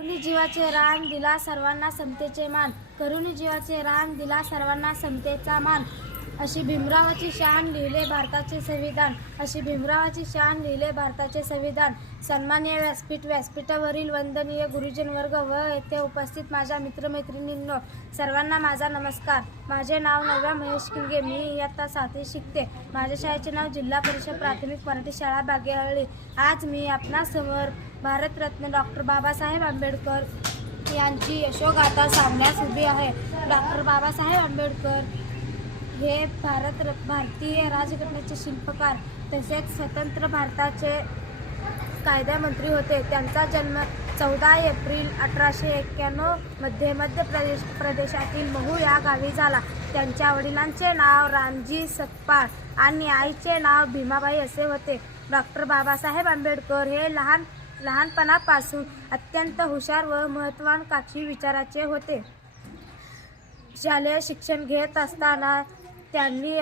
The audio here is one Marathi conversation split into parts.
करुणी जीवाचे रान दिला सर्वांना समतेचे मान, करुणी जीवाचे रान दिला सर्वांना समतेचा मान. अशी भीमरावाची शान लिहिले भारताचे संविधान, अशी भीमरावाची शान लिहिले भारताचे संविधान. सन्माननीय व्यासपीठ, व्यासपीठावरील वंदनीय गुरुजन वर्ग व येथे उपस्थित माझ्या मित्रमैत्रिणींनो, सर्वांना माझा नमस्कार. माझे नाव नव्या महेश किंगे. मी इयत्ता 7वी शिकते. माझ्या शाळेचे नाव जिल्हा परिषद प्राथमिक मराठी शाळा बागेहळ्ळी. आज मी आपणासमोर भारतरत्न डॉक्टर बाबासाहेब आंबेडकर यांची यशोगाथा सांगण्यास उभी आहे. डॉक्टर बाबासाहेब आंबेडकर हे भारतीय राज्यघटनेचे शिल्पकार तसेच स्वतंत्र भारताचे कायदामंत्री होते. त्यांचा जन्म 14 एप्रिल 1891 मध्ये मध्य प्रदेशातील महू या गावी झाला. त्यांच्या वडिलांचे नाव रामजी सतपाळ आणि आईचे नाव भीमाबाई असे होते. डॉक्टर बाबासाहेब आंबेडकर हे लहानपणापासून अत्यंत हुशार व महत्त्वाकांक्षी विचाराचे होते. शालेय शिक्षण घेत असताना त्यांनी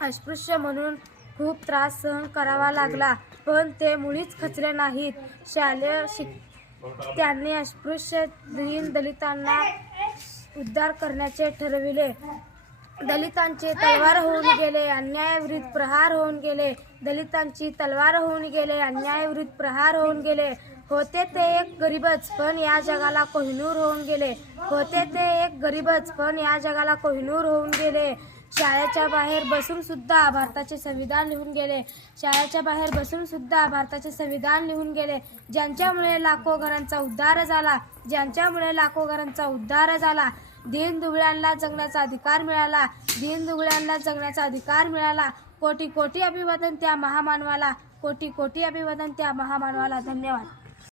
अस्पृश्य म्हणून खूप त्रास सहन करावा लागला, पण ते मुळीच खचले नाहीत. त्यांनी अस्पृश्य दलितांना उद्धार करण्याचे ठरविले. दलितांचे तलवार होऊन गेले, अन्यायाविरुद्ध प्रहार होऊन गेले. दलितांची तलवार होऊन गेले, अन्यायाविरुद्ध प्रहार होऊन गेले. होते ते एक गरीबच, पण या जगाला कोहिनूर होऊन गेले. होते ते एक गरीबच, पण या जगाला कोहिनूर होऊन गेले. शाळेच्या बाहेर बसून सुद्धा भारताचे संविधान लिहून गेले. शाळेच्या बाहेर बसून सुद्धा भारताचे संविधान लिहून गेले. ज्यांच्यामुळे लाखो घरांचा उद्धार झाला, ज्यांच्यामुळे लाखो घरांचा उद्धार झाला. दीनदुबळ्यांना जगण्याचा अधिकार मिळाला, दीनदुबळ्यांना जगण्याचा अधिकार मिळाला. कोटी कोटी अभिवादन त्या महामानवाला, कोटी कोटी अभिवादन त्या महामानवाला. धन्यवाद.